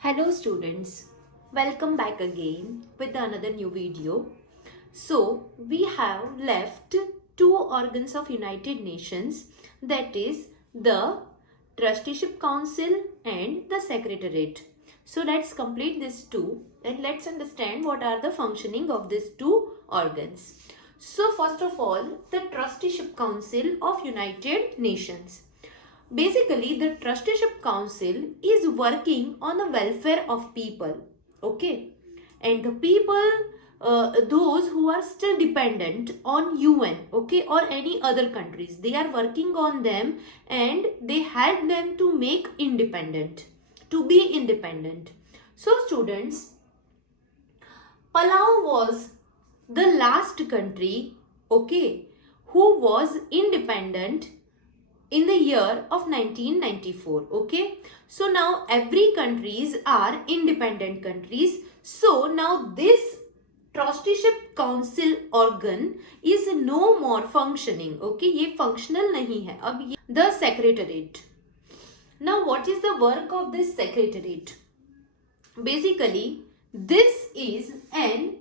Hello students, welcome back again with another new video. So we have left two organs of United Nations, that is the Trusteeship Council and the Secretariat. So let's complete these two and let's understand what are the functioning of these two organs. So first of all, the Trusteeship Council of United Nations. Basically, the Trusteeship Council is working on the welfare of people, okay, and the people, those who are still dependent on UN, okay, or any other countries, they are working on them and they help them to make independent, to be independent. So students, Palau was the last country, okay, who was independent in the year of 1994. Okay, so now every countries are independent countries. So now this trusteeship council organ is no more functioning. Okay, ये functional नहीं है अब ये the secretariat. Now what is the work of this secretariat? Basically this is an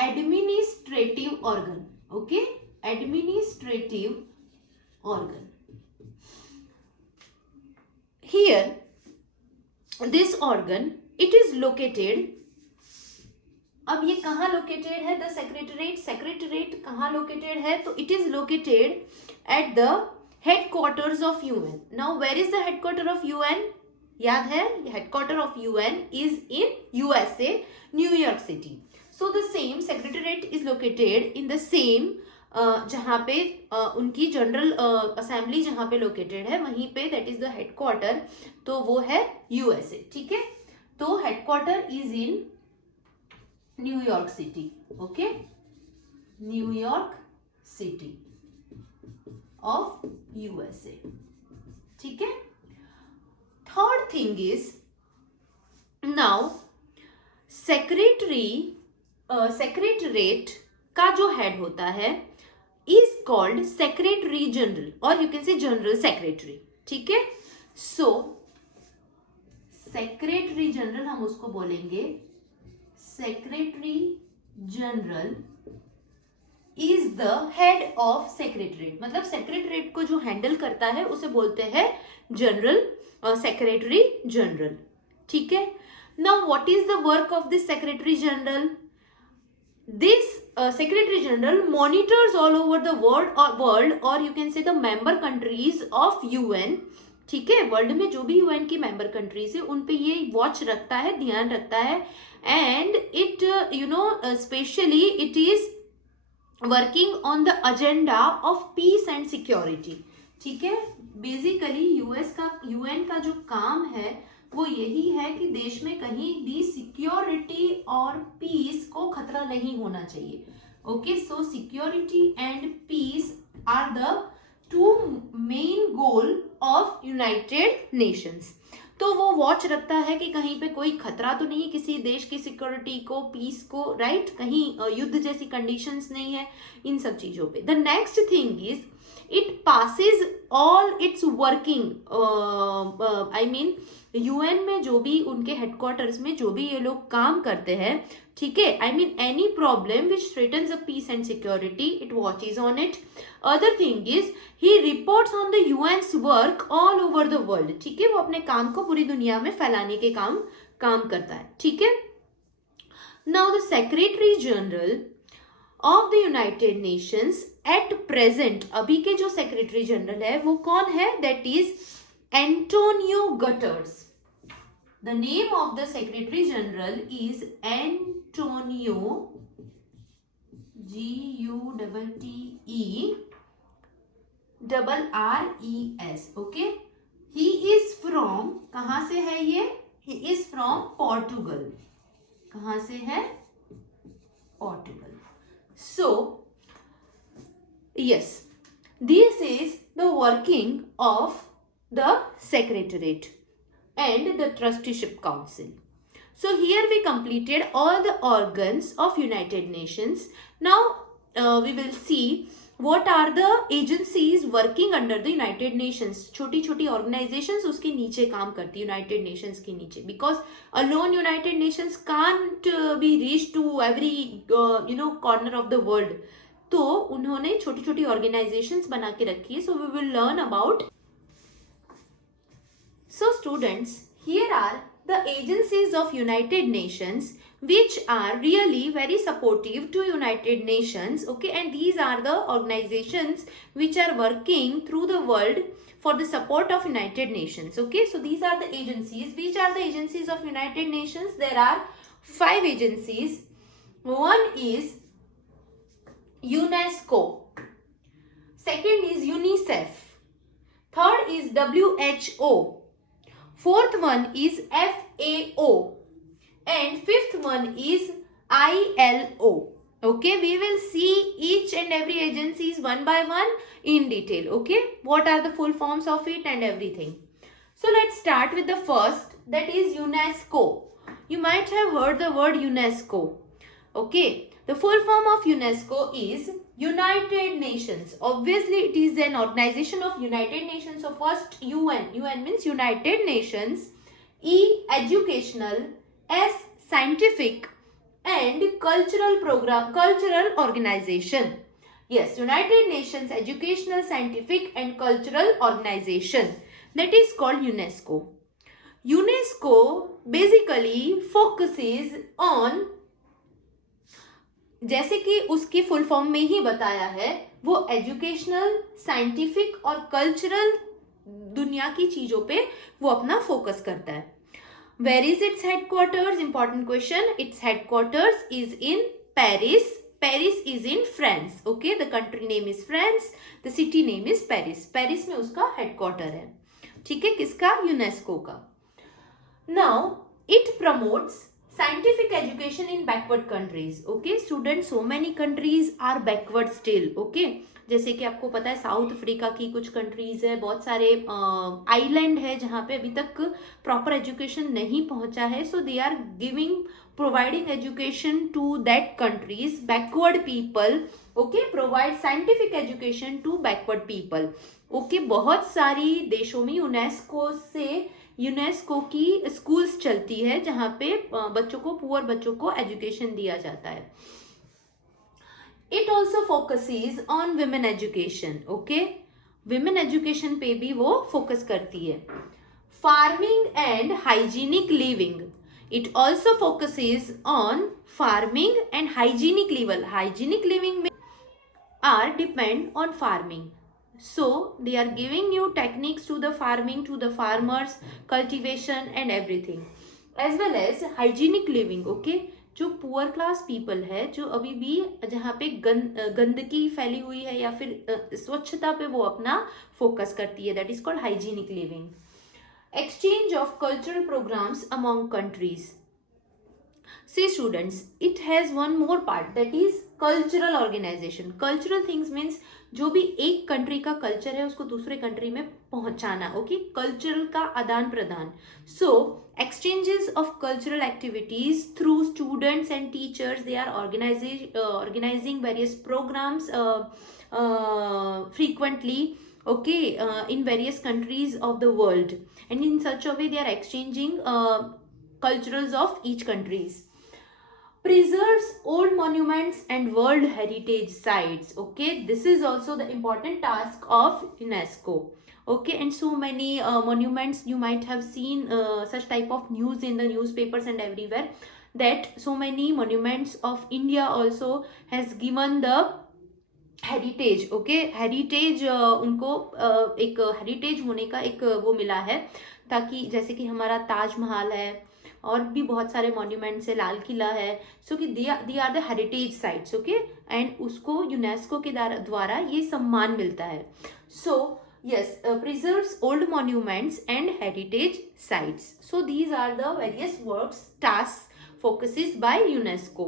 administrative organ. Okay, administrative organ. Here this organ, it is located, अब ये कहाँ located है? The secretariat कहाँ located है? तो it is located at the headquarters of UN. Now where is the headquarter of UN? याद है, headquarter of UN is in USA, New York City. So the same secretariat is located in the same जहाँ पे उनकी general assembly जहाँ पे located है वहीं पे, दैट इज द हेडक्वार्टर, तो वो है यूएसए. ठीक है, तो headquarter is in New York city. Okay, New York city of USA. ठीक है. Third thing is now secretariat का जो हेड होता है is called secretary general or you can say general secretary. ठीक है. So secretary general हम उसको बोलेंगे secretary general is the head of secretariat. मतलब secretariat को जो हैंडल करता है उसे बोलते हैं जनरल secretary general. ठीक है. Now what is the work of this secretary general? This secretary general monitors all over the world or you can say the member countries of UN. ठीक है, वर्ल्ड में जो भी UN की member countries है उन पे ये वॉच रखता है, ध्यान रखता है, and it specially it is working on the agenda of peace and security. ठीक है, बेसिकली UN का जो काम है वो यही है कि देश में कहीं भी सिक्योरिटी और पीस को खतरा नहीं होना चाहिए. Okay, so security and peace are the two main goal of United Nations. तो वो वॉच रखता है कि कहीं पे कोई खतरा तो नहीं है किसी देश की सिक्योरिटी को, पीस को, राइट, कहीं युद्ध जैसी कंडीशंस नहीं है, इन सब चीजों पे. The next thing is it passes all its working, I mean UN में जो भी उनके हेडक्वार्टर्स में जो भी ये लोग काम करते हैं, ठीक है, I mean any problem which threatens the peace and security, it watches on it. Other thing is he reports on the UN's work all over the world. ठीक है, वो अपने काम को पूरी दुनिया में फैलाने के काम करता है. ठीक है. Now the Secretary General of the United Nations at present, अभी के जो सेक्रेटरी जनरल है वो कौन है? That is Antonio gutters. The name of the secretary general is Antonio, GUTTERRES. Okay, he is from, कहां से है ये? He is from Portugal. कहां से है? Portugal. So yes, this is the working of the secretariat and the trusteeship council. So here we completed all the organs of United Nations. Now we will see What are the agencies working under the United Nations? छोटी छोटी organizations उसके नीचे काम करती है, United Nations के नीचे, because alone United Nations can't be reached to every corner of the world. तो उन्होंने छोटी छोटी organizations बना के रखी है. So we will learn about. So students, here are the agencies of United Nations which are really very supportive to United Nations, okay, and these are the organizations which are working through the world for the support of United Nations, okay. So these are the agencies. Which are the agencies of United Nations? There are 5 agencies. One is UNESCO, second is UNICEF, third is WHO, fourth one is FAO, and fifth one is ILO. Okay, we will see each and every agencies one by one in detail. Okay, what are the full forms of it and everything. So let's start with the first, that is UNESCO. You might have heard the word UNESCO. Okay, the full form of UNESCO is United Nations. Obviously, it is an organization of United Nations. So first UN. UN means United Nations. E, educational. S, scientific. And cultural organization. Yes, United Nations Educational, Scientific and Cultural Organization. That is called UNESCO. UNESCO basically focuses on, जैसे कि उसकी full form में ही बताया है, वो educational, scientific और cultural दुनिया की चीजों पे वो अपना फोकस करता है. Where is its headquarters? Important question. Its headquarters is in Paris. Paris is in France. Okay, the country name is France. The city name is Paris. Paris में उसका headquarter है. ठीक है, किसका? यूनेस्को का. Now it promotes scientific education in backward countries. Okay, students, so many countries are backward still. Okay, जैसे कि आपको पता है साउथ अफ्रीका की कुछ कंट्रीज है, बहुत सारे आइलैंड है जहाँ पे अभी तक प्रॉपर एजुकेशन नहीं पहुंचा है. So they are providing education to that countries. Backward people, okay, provide scientific education to backward people. Okay, बहुत सारी देशों में यूनेस्को की स्कूल्स चलती है जहाँ पे बच्चों को, पुअर बच्चों को एजुकेशन दिया जाता है. It also focuses on women education. Okay, women education पे भी वो focus करती है. Farming and hygienic living. It also focuses on farming and hygienic living. Hygienic living are depend on farming. So they are giving new techniques to the farming, to the farmers, cultivation and everything. As well as hygienic living. Okay, जो poor class people है, जो अभी भी जहाँ पे गंदगी फैली हुई है या फिर स्वच्छता पे वो अपना फोकस करती है, that is called hygienic living. Exchange of cultural programmes among countries. See students, it has one more part, that is cultural organization. Cultural things means जो भी एक कंट्री का कल्चर है उसको दूसरे कंट्री में पहुंचाना. ओके, कल्चरल का आदान प्रदान. सो exchanges of cultural activities through students and teachers. They are organizing various programs frequently, okay, in various countries of the world, and in such a way they are exchanging cultures of each countries. Preserves old monuments and world heritage sites. Okay, this is also the important task of UNESCO. Okay, and so many monuments, you might have seen such type of news in the newspapers and everywhere, that so many monuments of India also has given the heritage. Okay, heritage उनको एक heritage होने का एक वो मिला है, ताकि जैसे कि हमारा ताजमहल है और भी बहुत सारे मॉन्यूमेंट्स है, लाल किला है, सो कि they are the heritage sites. Okay, and उसको यूनेस्को के द्वारा ये सम्मान मिलता है. सो yes, preserves old monuments and heritage sites. So these are the various works, tasks, focuses by UNESCO.